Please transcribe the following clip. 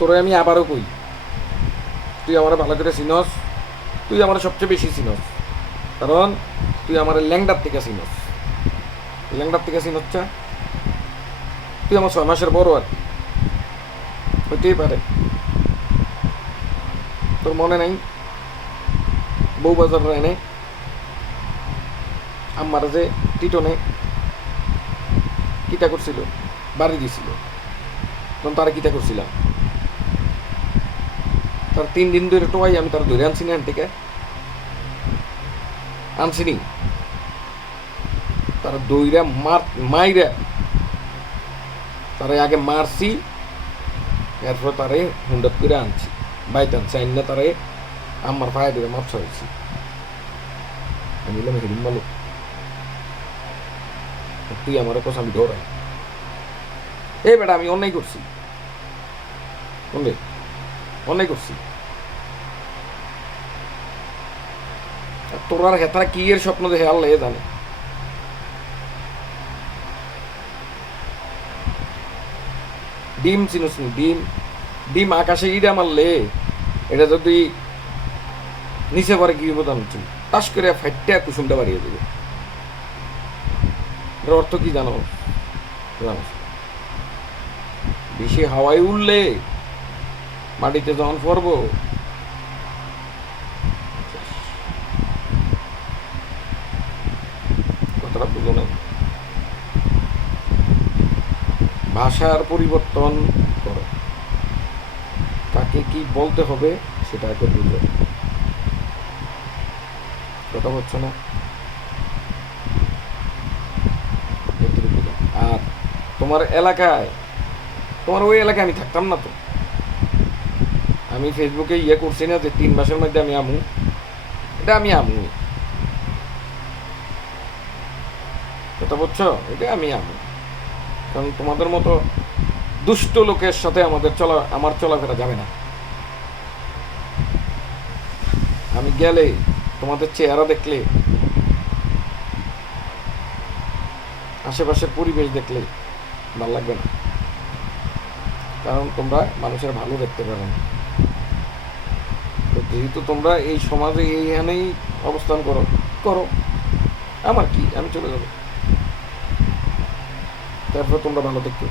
তোরে আমি আবারও কই, তুই আমার ভালো করে চিনস, তুই আমার সবচেয়ে বেশি চিনস, কারণ তুই আমার ল্যাংডার থেকে চিনস। ল্যাংডার থেকে চিনস চা, তুই আমার 6 মাসের বড় আর কি, হইতেই পারে। তোর মনে নাই বউবাজার এনে আমার যে টিটনে কিটা করছিল, বাড়ি দিছিল, তখন তারা কিটা করছিলাম, তার 3 দিন ধরে টোয়াই আমি তার ধরে আনছি না থেকে আনছিনি, তার দইরা মাইরা তারে আগে মারছি, এরপর তারে হুন্ডাত করে আনছি, বাইতে আনছি, আইন না তারে আমার পায়ে ধরে মাপসা হয়েছি। আমি বললাম হেরিম মালুক, তুই আমার কোস আমি ধরাই, এ বেটা আমি অন্যায় করছি, অন্যায় করছি। তোর আর হেতারা কি এর স্বপ্ন দেখে আল্লাহ জানে। ডিম চিনুস নি? ডিম, ডিম আকাশে ইডা মারলে এটা যদি নিচে পরে কি বিপদ আনছি, টাস করে ফাইটটা কুসুমটা বাড়িয়ে দেবে। এর অর্থ কি জানো? বেশি হাওয়ায় উঠলে মাটিতে যখন পড়বো, কথাটা বুঝো না। ভাষার পরিবর্তন করো, কাকে কি বলতে হবে সেটা আগে বুঝো। কথা হচ্ছে না? আর তোমার এলাকায়, তোমার ওই এলাকায় আমি থাকতাম না তো। আমি ফেসবুকে ইয়ে করছি না যে 3 মাসের মধ্যে আমি আমু, এটা আমি আমু, কথা বুঝছো? এটা আমি আমু, কারণ তোমাদের মতো দুষ্ট লোকের সাথে আমার চলাফেরা যাবে না। আমি গেলে তোমাদের চেহারা দেখলে, আশেপাশের পরিবেশ দেখলে ভালো লাগবে না, কারণ তোমরা মানুষের ভালো দেখতে পারো না। যেহেতু তোমরা এই সমাজে এইখানেই অবস্থান করো, করো, আমার কি, আমি চলে যাবো, তারপর তোমরা ভালো দেখতে।